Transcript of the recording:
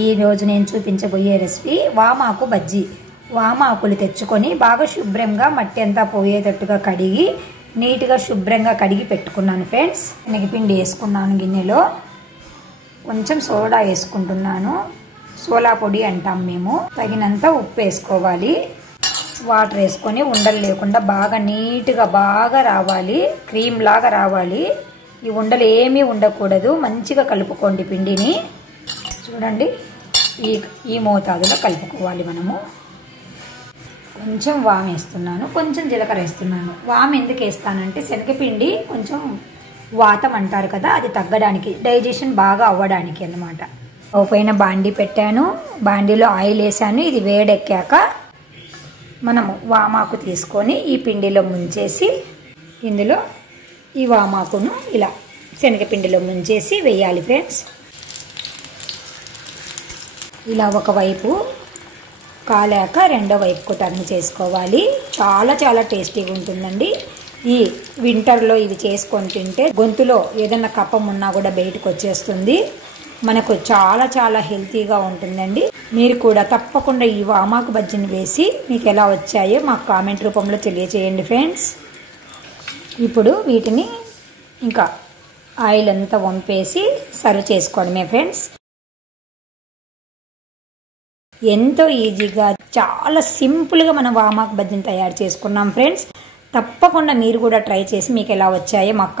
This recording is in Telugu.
ఈ రోజు నేను చూపించబోయే రెసిపీ వామాకు బజ్జీ. వామాకులు తెచ్చుకొని బాగా శుభ్రంగా మట్టి అంతా పోయేటట్టుగా కడిగి నీట్గా శుభ్రంగా కడిగి పెట్టుకున్నాను ఫ్రెండ్స్. శనగపిండి వేసుకున్నాను గిన్నెలో, కొంచెం సోడా వేసుకుంటున్నాను, సోలా పొడి అంటాం మేము. తగినంత ఉప్పు వేసుకోవాలి. వాటర్ వేసుకొని ఉండలు లేకుండా బాగా నీట్గా బాగా రావాలి, క్రీమ్ లాగా రావాలి. ఈ ఉండలు ఏమీ ఉండకూడదు. మంచిగా కలుపుకోండి పిండిని. చూడండి, ఈ మోతాదులో కలుపుకోవాలి మనము. కొంచెం వాము వేస్తున్నాను, కొంచెం జీలకర్ర వేస్తున్నాను. వాము ఎందుకు వేస్తానంటే శనగపిండి కొంచెం వాతం అంటారు కదా, అది తగ్గడానికి, డైజెషన్ బాగా అవ్వడానికి అన్నమాట. ఓ పైన బాండీ పెట్టాను, బాండీలో ఆయిల్ వేసాను. ఇది వేడెక్కాక మనము వామాకు తీసుకొని ఈ పిండిలో ముంచేసి ఇందులో ఈ వామాకును ఇలా శనగపిండిలో ముంచేసి వేయాలి ఫ్రెండ్స్. ఇలా ఒకవైపు కాలాక రెండో వైపుకు టర్న్ చేసుకోవాలి. చాలా చాలా టేస్టీగా ఉంటుందండి. ఈ వింటర్లో ఇవి చేసుకొని తింటే గొంతులో ఏదైనా కఫం ఉన్నా కూడా బయటకు వచ్చేస్తుంది. మనకు చాలా చాలా హెల్తీగా ఉంటుందండి. మీరు కూడా తప్పకుండా ఈ వామాకు బజ్జీని వేసి మీకు ఎలా వచ్చాయో మాకు కామెంట్ రూపంలో తెలియజేయండి ఫ్రెండ్స్. ఇప్పుడు వీటిని ఇంకా ఆయిల్ అంతా వంపేసి సర్వ్ చేసుకోవడమే ఫ్రెండ్స్. ఎంతో ఈజీగా చాలా సింపుల్గా మనం వామాకు బజ్జీని తయారు చేసుకున్నాం ఫ్రెండ్స్. తప్పకుండా మీరు కూడా ట్రై చేసి మీకు ఎలా వచ్చాయో మాకు